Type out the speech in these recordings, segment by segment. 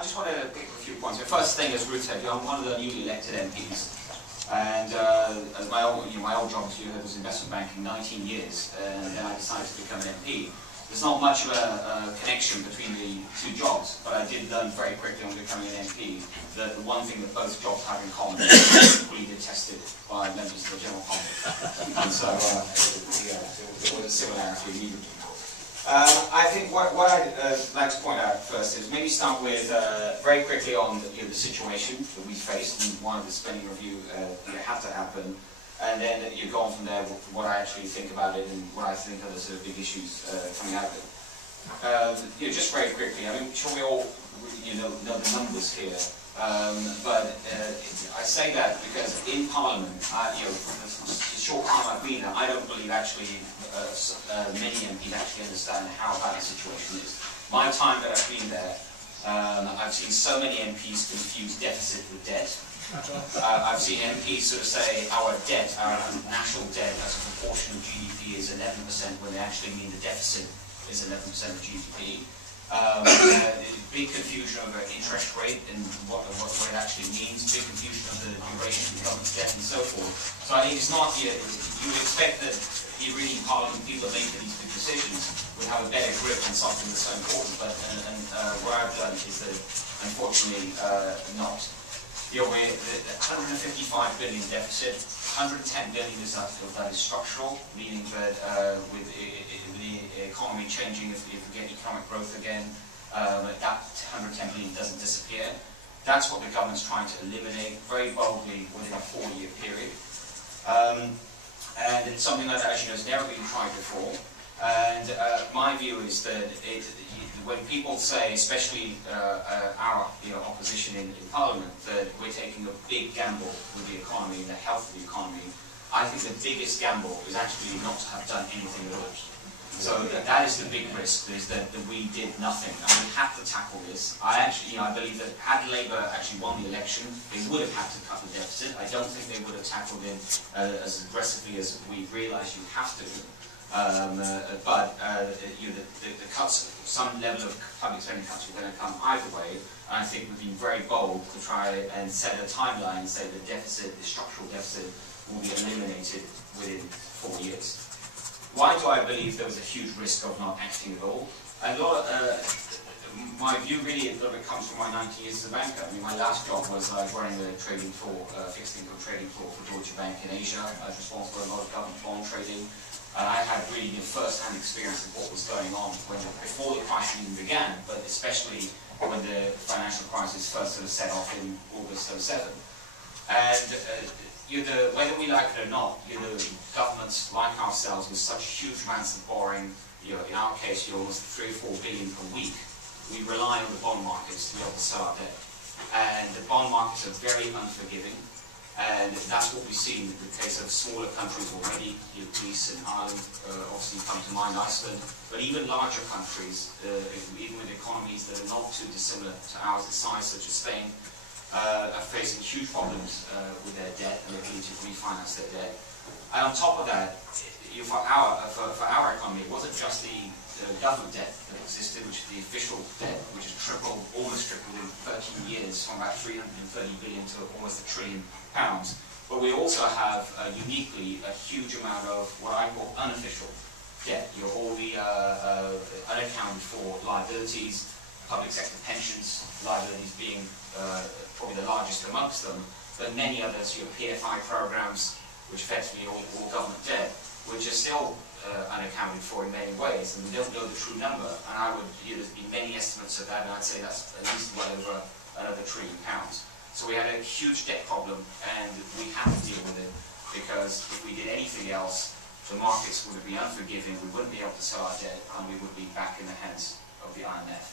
I just wanted to pick up a few points. The first thing, as Ruth said, I'm one of the newly elected MPs, and as my old job, as you heard, was investment banking, 19 years, and then I decided to become an MP. There's not much of a connection between the two jobs, but I did learn very quickly on becoming an MP that the one thing that both jobs have in common is equally detested by members of the general public. And so, yeah, there was a similarity immediately. I think what I'd like to point out first is maybe start with very quickly on the situation that we faced and why the spending review had to happen, and then you go on from there with what I actually think about it and what I think are the sort of big issues coming out of it. Just very quickly, I mean, sure we all know the numbers here, but I say that because in Parliament, the short time I've been there, I don't believe actually many MPs actually understand how bad the situation is. My time that I've been there, I've seen so many MPs confuse deficit with debt. I've seen MPs sort of say our debt, our national debt as a proportion of GDP is 11% when they actually mean the deficit is 11% of GDP. Big confusion over interest rate and what it actually means, big confusion of the duration of the government's debt and so forth. So I think it's not, you would expect that really in Parliament people that make these big decisions would have a better grip on something that's so important, but what I've done is that unfortunately not. We're at the 155 billion deficit, 110 billion of that is structural, meaning that with the economy changing, if we get economic growth again, that 110 billion doesn't disappear. That's what the government's trying to eliminate very boldly within a 4-year period. And it's something like that, as you know, has never been tried before. And my view is that when people say, especially our opposition in Parliament, that we're taking a big gamble with the economy and the health of the economy, I think the biggest gamble is actually not to have done anything at all. So that is the big risk, is that we did nothing, and we have to tackle this. I believe that had Labour actually won the election, they would have had to cut the deficit. I don't think they would have tackled it as aggressively as we realise you have to. The cuts, some level of public spending cuts are going to come either way, and I think we've been very bold to try and set a timeline and say the deficit, the structural deficit, will be eliminated within 4 years. Why do I believe there was a huge risk of not acting at all? My view really a little bit comes from my 19 years as a banker. I mean, my last job was I was running the trading floor, fixed income trading floor for Deutsche Bank in Asia. I was responsible for a lot of government bond trading. And I had really first-hand experience of what was going on before the crisis even began, but especially when the financial crisis first sort of set off in August '07. And whether we like it or not, governments like ourselves with such huge amounts of borrowing, in our case, almost 3 or 4 billion per week, we rely on the bond markets to be able to sell our debt. And the bond markets are very unforgiving. And that's what we've seen in the case of smaller countries already, Greece and Ireland, obviously come to mind, Iceland, but even larger countries, even with economies that are not too dissimilar to ours in size, such as Spain, are facing huge problems with their debt and their ability to refinance their debt. And on top of that, for our economy, it wasn't just the government debt that existed, which is the official debt, which has almost tripled in 13 years, from about 330 billion to almost £1 trillion. But we also have, uniquely, a huge amount of what I call unofficial debt. All the unaccounted for liabilities, public sector pensions, liabilities being probably the largest amongst them, but many others, your PFI programs, which effectively all government debt, which are still unaccounted for in many ways, and we don't know the true number. And there's been many estimates of that, and I'd say that's at least well over another £1 trillion. So we had a huge debt problem, and we had to deal with it, because if we did anything else, the markets would be unforgiving, we wouldn't be able to sell our debt, and we would be back in the hands of the IMF.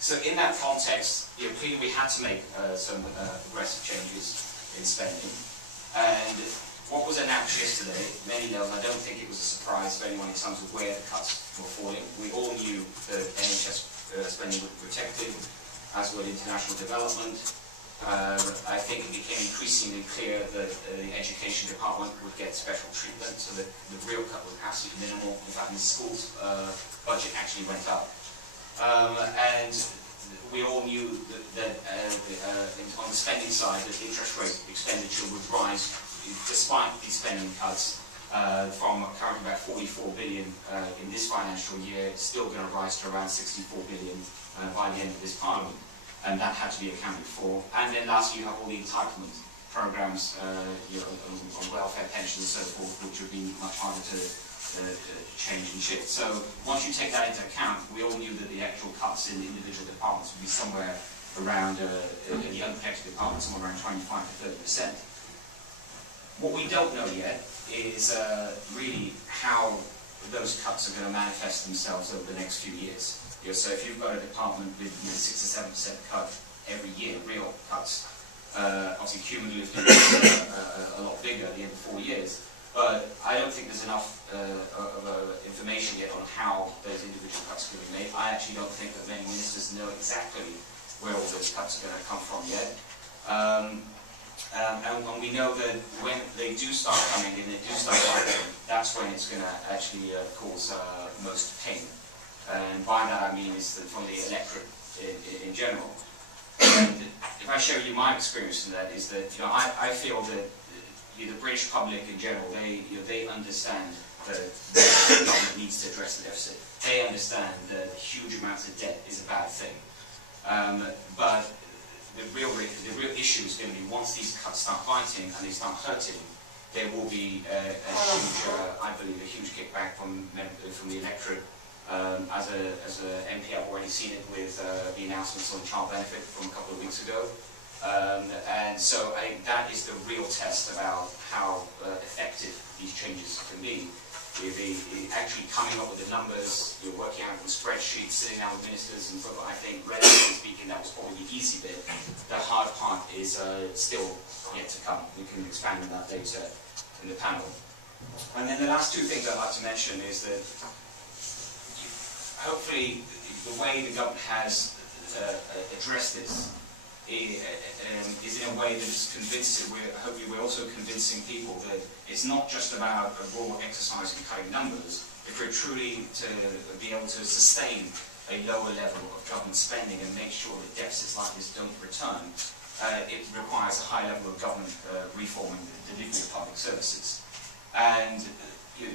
So in that context, clearly we had to make some aggressive changes in spending. And what was announced yesterday, many know, and I don't think it was a surprise for anyone in terms of where the cuts were falling. We all knew that NHS spending would be protected, as would international development. I think it became increasingly clear that the education department would get special treatment, so that the real cut was absolutely minimal. In fact, the schools' budget actually went up. And side, that interest rate expenditure would rise despite these spending cuts from currently about 44 billion in this financial year. It's still going to rise to around 64 billion by the end of this Parliament, and that had to be accounted for. And then lastly, you have all the entitlement programs, on welfare, pensions, and so forth, which would be much harder to change and shift. So once you take that into account, we all knew that the actual cuts in the individual departments would be somewhere around, in the unprotected departments, somewhere around 25 to 30%. What we don't know yet is really how those cuts are going to manifest themselves over the next few years. So if you've got a department with 6 or 7% cut every year, real cuts, obviously cumulatively a lot bigger at the end of 4 years. But I don't think there's enough information yet on how those individual cuts are going to be made. I actually don't think that many ministers know exactly where all those cuts are going to come from yet. And we know that when they do start coming and they do start rising, that's when it's going to actually cause most pain. And by that I mean is that from the electorate in general. And if I show you my experience in that, is that I feel that the British public in general, they understand that the government needs to address the deficit. They understand that huge amounts of debt is a bad thing. But the real issue is going to be once these cuts start biting and they start hurting, there will be a huge, I believe, a huge kickback from the electorate. As a MP, I've already seen it with the announcements on child benefit from a couple of weeks ago. And so I think that is the real test about how effective these changes can be. Actually coming up with the numbers, you're working out the spreadsheets, sitting down with ministers, and so I think, relatively speaking, that was probably the easy bit. The hard part is still yet to come. We can expand on that later in the panel. And then the last two things I'd like to mention is that hopefully the way the government has addressed this is in a way that is convincing. Hopefully we're also convincing people that it's not just about a raw exercise in cutting numbers. If we're truly to be able to sustain a lower level of government spending and make sure that deficits like this don't return, it requires a high level of government reform and the delivery of public services. And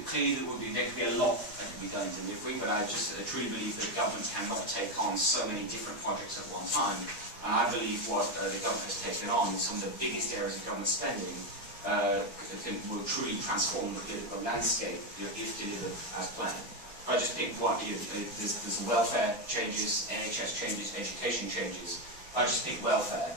clearly there could be a lot that could be done in delivery, but I just truly believe that government cannot take on so many different projects at one time. And I believe what the government has taken on, some of the biggest areas of government spending, will truly transform the political landscape if delivered as planned. I just pick what there's welfare changes, NHS changes, education changes. I just pick welfare,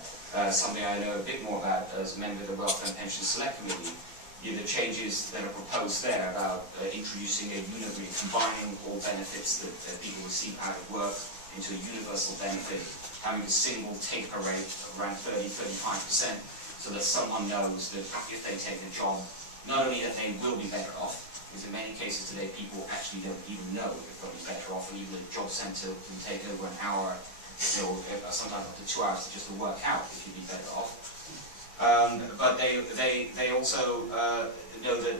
something I know a bit more about as a member of the Welfare and Pension Select Committee. The changes that are proposed there about introducing a combining all benefits that people receive out of work into a universal benefit, having a single taper rate of around 30–35%, so that someone knows that if they take a job, not only that they will be better off, because in many cases today people actually don't even know if they'll be better off, and even a job centre can take over an hour, sometimes up to 2 hours just to work out if you'd be better off. But they also know that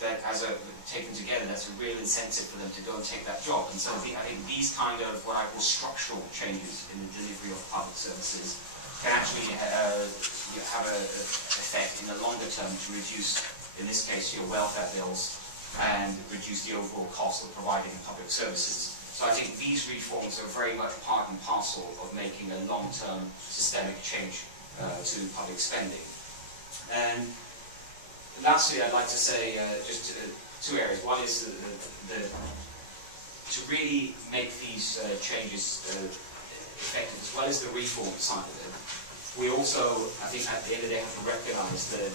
that as a taken together, that's a real incentive for them to go and take that job. And so I think these kind of what I call structural changes in the delivery of public services can actually have an effect in the longer term to reduce, in this case, your welfare bills and reduce the overall cost of providing public services. So I think these reforms are very much part and parcel of making a long-term systemic change to public spending. And lastly, I'd like to say just two areas. One is to really make these changes effective, as well as the reform side of it. We also, I think, at the end of the day, have to recognise that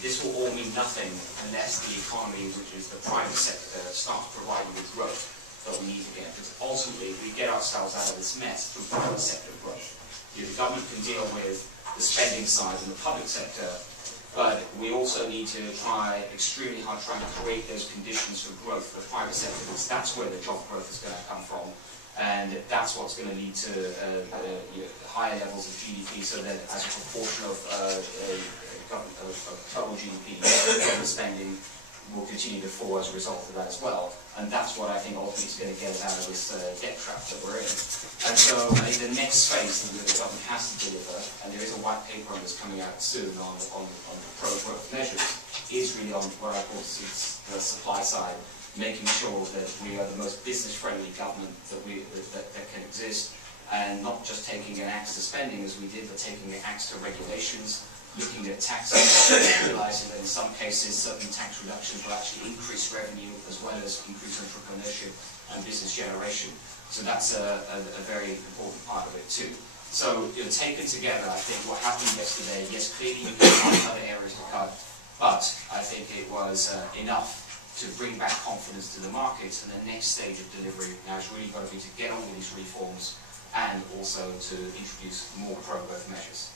this will all mean nothing unless the economy, which is the private sector, starts providing the growth that we need to get. Because ultimately, we get ourselves out of this mess through private sector growth. The government can deal with the spending side in the public sector, but we also need to try extremely hard trying to create those conditions for growth for the private sector, because that's where the job growth is going to come from, and that's what's going to lead to higher levels of GDP, so that as a proportion of total GDP, government spending will continue to fall as a result of that as well. And that's what I think ultimately is going to get us out of this debt trap that we're in. And so I think the next phase that the government has to deliver, and there is a white paper on this coming out soon on the pro-growth measures, is really on what I call the supply side, making sure that we are the most business-friendly government that can exist, and not just taking an axe to spending as we did, but taking an axe to regulations, looking at taxes, realizing that in some cases certain tax reductions will actually increase revenue as well as increase entrepreneurship and business generation. So that's a very important part of it too. So taken together, I think what happened yesterday, yes, clearly you can find other areas to cut, but I think it was enough to bring back confidence to the markets, and the next stage of delivery now has really got to be to get on with these reforms and also to introduce more pro-growth measures.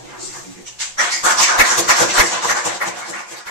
Thank you.